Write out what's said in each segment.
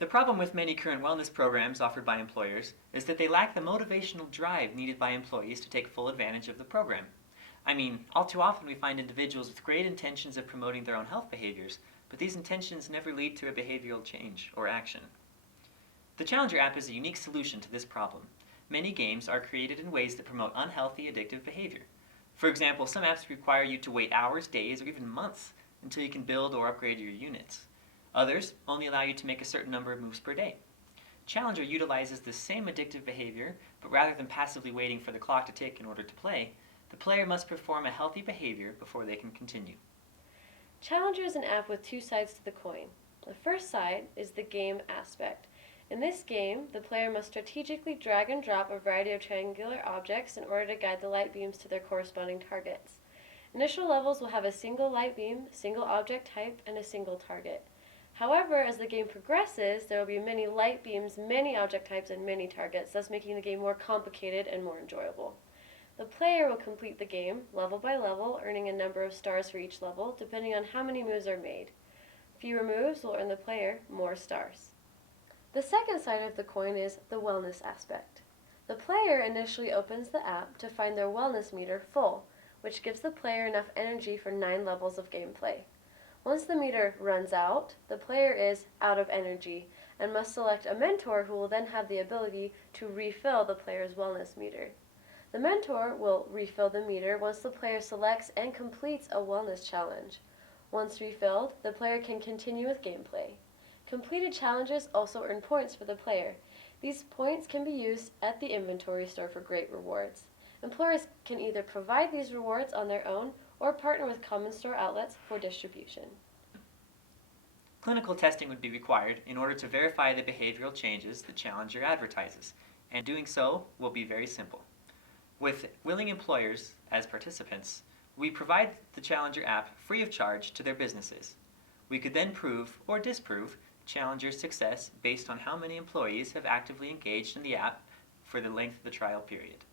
The problem with many current wellness programs offered by employers is that they lack the motivational drive needed by employees to take full advantage of the program. I mean, all too often we find individuals with great intentions of promoting their own health behaviors, but these intentions never lead to a behavioral change or action. The Challenger app is a unique solution to this problem. Many games are created in ways that promote unhealthy, addictive behavior. For example, some apps require you to wait hours, days, or even months until you can build or upgrade your units. Others only allow you to make a certain number of moves per day. Challenger utilizes the same addictive behavior, but rather than passively waiting for the clock to tick in order to play, the player must perform a healthy behavior before they can continue. Challenger is an app with two sides to the coin. The first side is the game aspect. In this game, the player must strategically drag and drop a variety of triangular objects in order to guide the light beams to their corresponding targets. Initial levels will have a single light beam, single object type, and a single target. However, as the game progresses, there will be many light beams, many object types, and many targets, thus making the game more complicated and more enjoyable. The player will complete the game, level by level, earning a number of stars for each level, depending on how many moves are made. Fewer moves will earn the player more stars. The second side of the coin is the wellness aspect. The player initially opens the app to find their wellness meter full, which gives the player enough energy for 9 levels of gameplay. Once the meter runs out, the player is out of energy and must select a mentor who will then have the ability to refill the player's wellness meter. The mentor will refill the meter once the player selects and completes a wellness challenge. Once refilled, the player can continue with gameplay. Completed challenges also earn points for the player. These points can be used at the inventory store for great rewards. Employers can either provide these rewards on their own or partner with common store outlets for distribution. Clinical testing would be required in order to verify the behavioral changes the Challenger advertises, and doing so will be very simple. With willing employers as participants, we provide the Challenger app free of charge to their businesses. We could then prove or disprove Challenger's success based on how many employees have actively engaged in the app for the length of the trial period.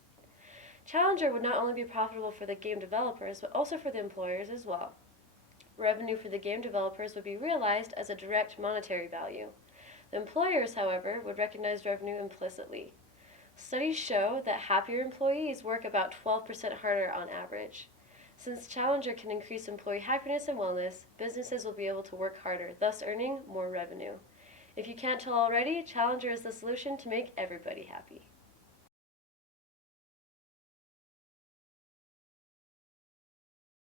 Challenger would not only be profitable for the game developers, but also for the employers as well. Revenue for the game developers would be realized as a direct monetary value. The employers, however, would recognize revenue implicitly. Studies show that happier employees work about 12% harder on average. Since Challenger can increase employee happiness and wellness, businesses will be able to work harder, thus earning more revenue. If you can't tell already, Challenger is the solution to make everybody happy.